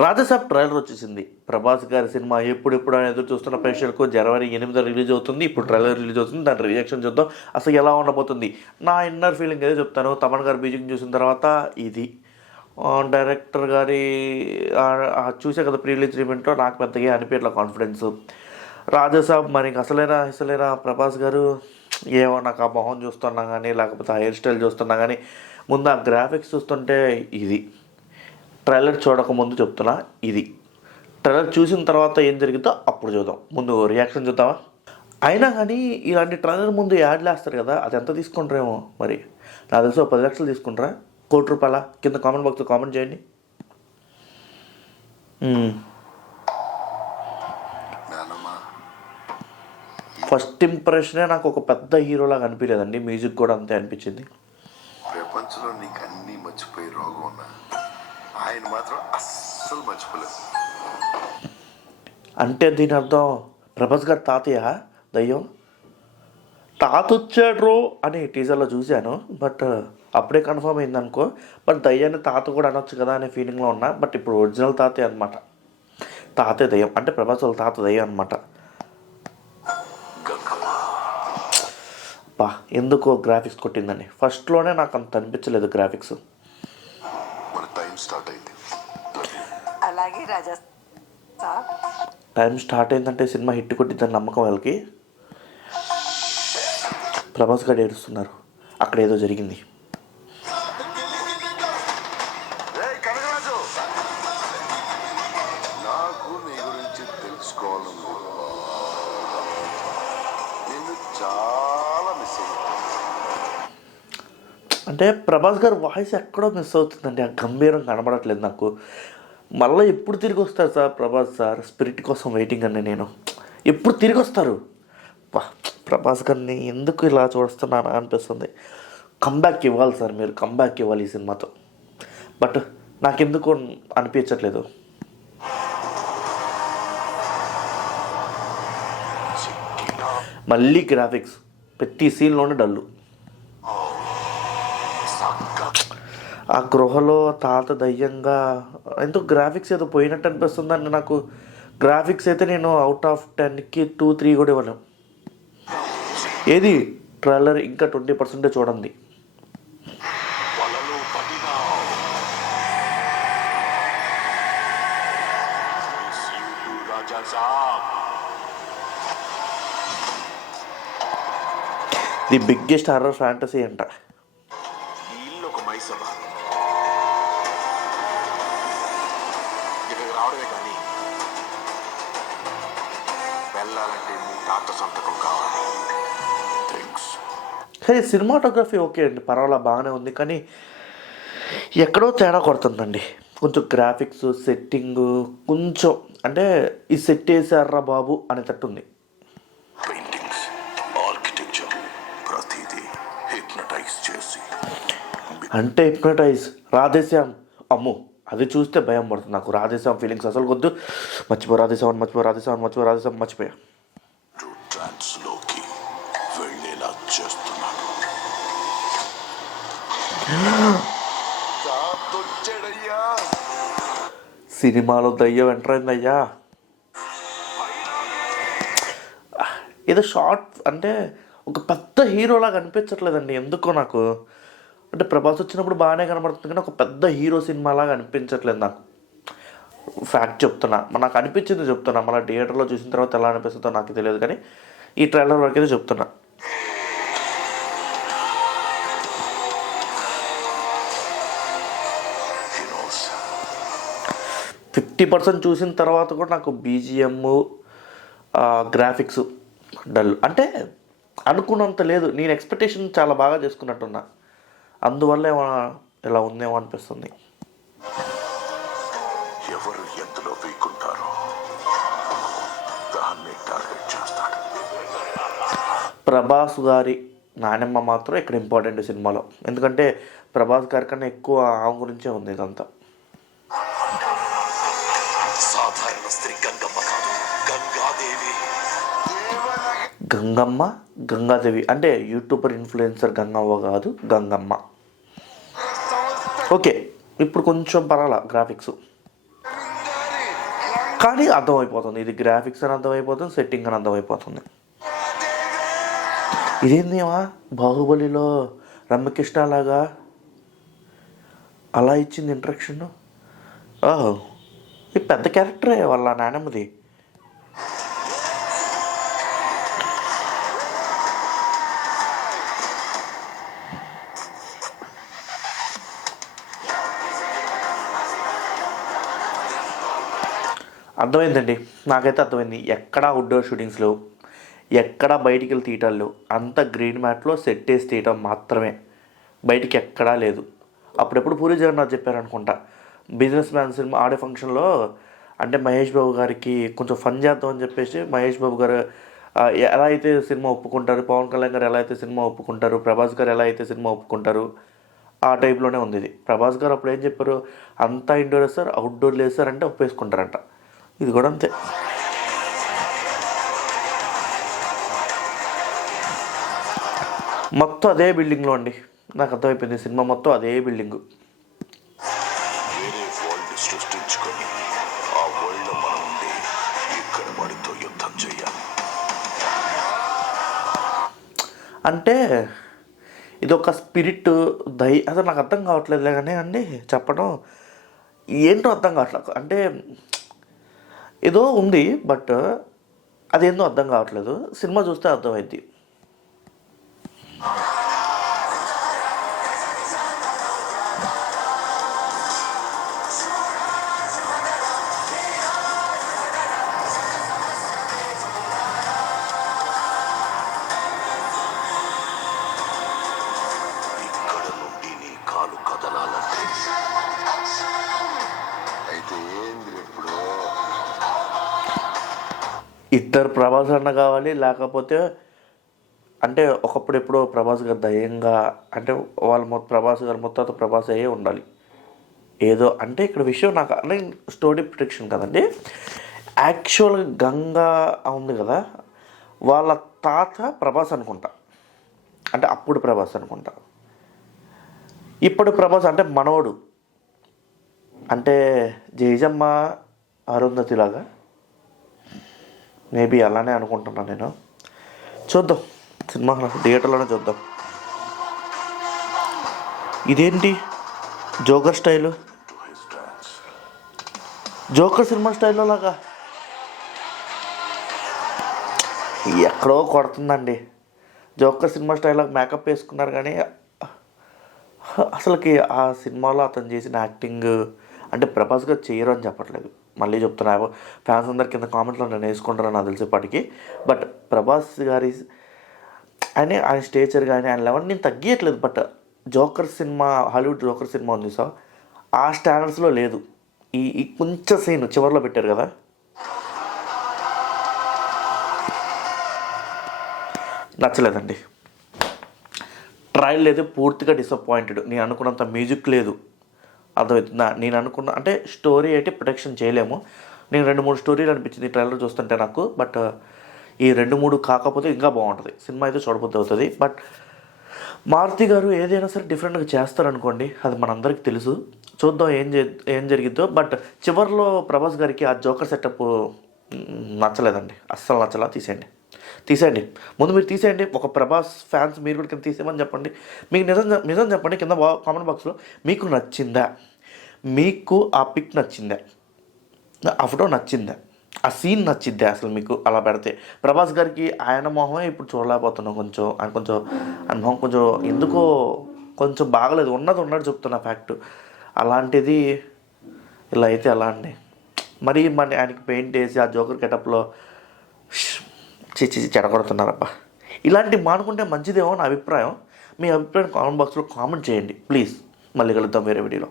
Raja Saab trailer వచ్చేసింది. ప్రభాస్ గారి cinema ఎప్పుడెప్పుడు అని ఎదురు చూస్తున్న ప్రేక్షకులకు జనవరి 8 రిలీజ్ అవుతుంది. ఇప్పుడు ట్రైలర్ రిలీజ్ అవుతుంది. దాని రియాక్షన్ చూద్దాం అసలు ఎలా ఉండబోతుంది. నా ఇన్నర్ ఫీలింగ్ ఏదో చెప్తాను. తమన్ గారి బీజింగ్ చూసిన తర్వాత ఇది డైరెక్టర్ గారి చూసే కదా ప్రీ రిలీజ్ ఈవెంట్లో నాకు పెద్దగా అనిపించట్ల కాన్ఫిడెన్స్. రాజసాబ్ మరి అసలైన ప్రభాస్ గారు ఏమో నాకు ఆ మొహం చూస్తున్నా కానీ లేకపోతే ఆ హెయిర్ స్టైల్ చూస్తున్నా కానీ ముందు ఆ గ్రాఫిక్స్ చూస్తుంటే ఇది ట్రైలర్ చూడకముందు చెప్తున్నా, ఇది ట్రైలర్ చూసిన తర్వాత ఏం జరిగిందో అప్పుడు చూద్దాం. ముందు రియాక్షన్ చూద్దామా? అయినా కానీ ఇలాంటి ట్రైలర్ ముందు యాడ్లు వేస్తారు కదా, అది ఎంత తీసుకుంటారేమో మరి. నాకు తెలిసి 10 లక్షలు తీసుకుంటారా, ₹1,00,00,000? కింద కామెంట్ బాక్స్లో కామెంట్ చేయండి. ఫస్ట్ ఇంప్రెషనే నాకు ఒక పెద్ద హీరోలాగా అనిపించలేదండి. మ్యూజిక్ కూడా అంతే అనిపించింది. ప్రపంచంలో నీకు అన్నీ మర్చిపోయి రోగం ఉన్నా ఆయన మాత్రం అస్సలు మర్చిపోలేదు. అంటే దీని అర్థం ప్రభాస్ గారు తాతయ్య దయ్యం తాత వచ్చాడు అని టీజర్లో చూశాను. బట్ అప్పుడే కన్ఫర్మ్ అయింది అనుకో. బట్ దయ్యాన్ని తాత కూడా అనొచ్చు కదా అనే ఫీలింగ్లో ఉన్నా. బట్ ఇప్పుడు ఒరిజినల్ తాతయ్య అనమాట. తాతయ్య దయ్యం అంటే ప్రభాస్ వాళ్ళ తాత దయ్యం అనమాట. బా ఎందుకో గ్రాఫిక్స్ కొట్టిందండి. ఫస్ట్లోనే నాకు అంత అనిపించలేదు గ్రాఫిక్స్. అలాగే రాజా టైం స్టార్ట్ అయిందంటే సినిమా హిట్ కొట్టిద్దని నమ్మకం వాళ్ళకి. ప్రభాస్ గారు ఏడుస్తున్నారు. అక్కడ ఏదో జరిగింది. నాకు నీ గురించి తెలుసుకోవాలని నేను చాలా మిస్ అయ్యాను. అంటే ప్రభాస్ గారు వాయిస్ ఎక్కడో మిస్ అవుతుందండి. ఆ గంభీరం కనబడట్లేదు నాకు. మళ్ళీ ఎప్పుడు తిరిగి వస్తారు సార్ ప్రభాస్ సార్? స్పిరిట్ కోసం వెయిటింగ్ అండి నేను. ఎప్పుడు తిరిగి వస్తారు? ప్రభాస్ గారిని ఎందుకు ఇలా చూస్తున్నానా అనిపిస్తుంది. కంబ్యాక్ ఇవ్వాలి సార్, మీరు కంబ్యాక్ ఇవ్వాలి ఈ సినిమాతో. బట్ నాకెందుకు అనిపించట్లేదు. మళ్ళీ గ్రాఫిక్స్ ప్రతి సీన్లోనే డల్లు. ఆ గృహలో తాత దయ్యంగా ఎందుకు గ్రాఫిక్స్ ఏదో పోయినట్టు అనిపిస్తుందండి నాకు. గ్రాఫిక్స్ అయితే నేను అవుట్ ఆఫ్ 10కి 2-3 కూడా ఇవ్వను. ఏది ట్రైలర్ ఇంకా 20% చూడండి. ది బిగ్గెస్ట్ హారర్ ఫ్యాంటసీ అంట. కానీ సినిమాటోగ్రఫీ ఓకే అండి, పర్వాలా బాగానే ఉంది. కానీ ఎక్కడో తేడా కొడుతుందండి. కొంచెం గ్రాఫిక్స్ సెట్టింగ్ కొంచెం అంటే ఈ సెట్ వేసారా బాబు అనేటట్టుంది. అంటే హిప్నటైజ్ రాధేశ్యామ్ అమ్ము అది చూస్తే భయం పడుతుంది నాకు. రాధేశ్యామ్ ఫీలింగ్స్ అసలు వద్దు. మర్చిపోయా. సినిమాలో దయ్యం ఎంటర్ అయిందయ్యా. ఏదో షార్ట్ అంటే ఒక పెద్ద హీరోలాగా అనిపించట్లేదండి ఎందుకో నాకు. అంటే ప్రభాస్ వచ్చినప్పుడు బాగానే కనబడుతుంది కానీ ఒక పెద్ద హీరో సినిమాలాగా అనిపించట్లేదు నాకు. ఫ్యాక్ట్ చెప్తున్నా, నాకు అనిపించింది చెప్తున్నా. మళ్ళీ థియేటర్లో చూసిన తర్వాత ఎలా అనిపిస్తుందో నాకు తెలియదు కానీ ఈ ట్రైలర్ వరకు అయితే చెప్తున్నా. 50% చూసిన తర్వాత కూడా నాకు బీజిఎం గ్రాఫిక్స్ డల్. అంటే అనుకున్నంత లేదు. నేను ఎక్స్పెక్టేషన్ చాలా బాగా చేసుకున్నట్టున్నా. అందువల్ల ఇలా ఉందేమో అనిపిస్తుంది. ఎవరు ఎందులో వీకుంటారో దాన్ని టార్గెట్ చేస్తాడు. ప్రభాస్ గారి నానమ్మ మాత్రం ఇక్కడ ఇంపార్టెంట్ సినిమాలో. ఎందుకంటే ప్రభాస్ గారి కన్నా ఎక్కువ ఆమె గురించే ఉంది ఇదంతా. సాధారణ స్త్రీ గంగమ్మ కాదు, గంగాదేవి. గంగాదేవి అంటే యూట్యూబర్ ఇన్ఫ్లుయెన్సర్ గంగవ్వ కాదు, గంగమ్మ. ఓకే, ఇప్పుడు కొంచెం పర్వాలా గ్రాఫిక్స్. కానీ అర్థమైపోతుంది, ఇది గ్రాఫిక్స్ అని అర్థమైపోతుంది, సెట్టింగ్ అని అర్థమైపోతుంది. ఇదేందేమా బాహుబలిలో రమ్యకృష్ణ లాగా అలా ఇచ్చింది ఇంట్రక్షన్. ఇది పెద్ద క్యారెక్టరే వాళ్ళ నానమ్మది. అర్థమైందండి, నాకైతే అర్థమైంది. ఎక్కడా అవుట్డోర్ షూటింగ్స్ లేవు, ఎక్కడా బయటికి వెళ్ళి తీయటాలు లేవు, అంత గ్రీన్ మ్యాట్లో సెట్ వేసి తీయటం మాత్రమే, బయటికి ఎక్కడా లేదు. అప్పుడెప్పుడు పూరి జగన్నాథ్ చెప్పారనుకుంటా, బిజినెస్ మ్యాన్ సినిమా ఆడే ఫంక్షన్లో, అంటే మహేష్ బాబు గారికి కొంచెం ఫన్ చేద్దాం అని చెప్పేసి మహేష్ బాబు గారు ఎలా అయితే సినిమా ఒప్పుకుంటారు, పవన్ కళ్యాణ్ గారు ఎలా అయితే సినిమా ఒప్పుకుంటారు, ప్రభాస్ గారు ఎలా అయితే సినిమా ఒప్పుకుంటారు, ఆ టైప్లోనే ఉంది ఇది. ప్రభాస్ గారు అప్పుడు ఏం చెప్పారు, అంతా ఇండోర్ వేస్తారు, అవుట్డోర్ వేస్తారంటే ఒప్పేసుకుంటారంట. ఇది కూడా అంతే. మొత్తం అదే బిల్డింగ్లో అండి, నాకు అర్థమైపోయింది. సినిమా మొత్తం అదే బిల్డింగు. వేరే వరల్డ్ సృష్టించుకొని ఆ వరల్డ్ మనం ఉండి ఇక్కడ వాడితో యుద్ధం చేయాలి. అంటే ఇది ఒక స్పిరిట్ అసలు నాకు అర్థం కావట్లేదులే కానీ అండి, చెప్పడం ఏంటో అర్థం కావట్లేదు. అంటే ఏదో ఉంది, బట్ అదేందో అర్థం కావట్లేదు. సినిమా చూస్తే అర్థమైద్ది. ఇక్కడ నుండి నీ కాలు కదలాలంటే అయితే ఏంది ఇప్పుడు? ఇద్దరు ప్రభాస్ అన్న కావాలి, లేకపోతే అంటే ఒకప్పుడు ఎప్పుడో ప్రభాస్ గారు దయంగా, అంటే ప్రభాస్ గారు మొత్తం ప్రభాస్ అయ్యే ఉండాలి ఏదో. అంటే ఇక్కడ విషయం నాకు అంటే స్టోరీ ప్రొటెక్షన్ కదండి. యాక్చువల్గా గంగా ఉంది కదా, వాళ్ళ తాత ప్రభాస్ అనుకుంటా, అంటే అప్పుడు ప్రభాస్ అనుకుంటా. ఇప్పుడు ప్రభాస్ అంటే మనోడు, అంటే జయజమ్మ అరుంధతి లాగా మేబీ అలానే అనుకుంటున్నాను నేను. చూద్దాం, సినిమా థియేటర్లోనే చూద్దాం. ఇదేంటి joker style, to his dance. Joker cinema స్టైల్లో లాగా ఎక్కడో కొడుతుందండి. జోకర్ సినిమా స్టైల్లో మేకప్ వేసుకున్నారు కానీ అసలుకి ఆ సినిమాలో అతను చేసిన యాక్టింగ్ అంటే ప్రభాస్ గారు చేయరు అని చెప్పట్లేదు, మళ్ళీ చెప్తున్నా. ఫ్యాన్స్ అందరి కింద కామెంట్లో నేను వేసుకుంటారని నాకు తెలిసేపాటికి. బట్ ప్రభాస్ గారి ఆయన స్టేచర్ కానీ ఆయన లెవెల్ నేను తగ్గియట్లేదు. బట్ జోకర్ సినిమా, హాలీవుడ్ జోకర్ సినిమా ఉంది సార్, ఆ స్టాండర్డ్స్లో లేదు. ఈ కొంచెం సీన్ చివరిలో పెట్టారు కదా, నచ్చలేదండి. ట్రయల్ లేదు, పూర్తిగా డిసప్పాయింటెడ్. నేను అనుకున్నంత మ్యూజిక్ లేదు, అర్థమవుతుందా. నేను అనుకున్న అంటే స్టోరీ అయితే ప్రొటెక్షన్ చేయలేము. నేను 2-3 స్టోరీలు అనిపించింది ట్రైలర్ చూస్తుంటే నాకు. బట్ ఈ 2-3 కాకపోతే ఇంకా బాగుంటుంది సినిమా, అయితే చూడబుద్ధి అవుతుంది. బట్ మారుతి గారు ఏదైనా సరే డిఫరెంట్గా చేస్తారనుకోండి, అది మనందరికీ తెలుసు. చూద్దాం ఏం జరిగిద్దో. బట్ చివరిలో ప్రభాస్ గారికి ఆ జోకర్ సెటప్ నచ్చలేదండి, అస్సలు నచ్చలా. తీసేయండి, ముందు మీరు తీసేయండి. ఒక ప్రభాస్ ఫ్యాన్స్ మీరు కూడా కింద తీసేయమని చెప్పండి. మీకు నిజం చెప్పండి కింద కామెంట్ బాక్స్లో. మీకు నచ్చిందా, మీకు ఆ పిక్ నచ్చిందా, ఆ ఫోటో నచ్చిందా, ఆ సీన్ నచ్చిందా అసలు మీకు అలా పెడితే? ప్రభాస్ గారికి ఆయన మొహమే ఇప్పుడు చూడలేకపోతున్నాం. ఆయన మొహం కొంచెం ఎందుకో కొంచెం బాగలేదు, ఉన్నది చెప్తున్నా ఫ్యాక్ట్. అలాంటిది ఇలా అయితే ఎలా అండి? మరి ఆయనకి పెయింట్ వేసి ఆ జోకర్ గెటప్లో చెడగొడుతున్నారబ్బా. ఇలాంటివి మానుకుంటే మంచిదేమో నా అభిప్రాయం. మీ అభిప్రాయం కామెంట్ బాక్స్లో కామెంట్ చేయండి ప్లీజ్. మళ్ళీ కలుద్దాం వేరే వీడియోలో.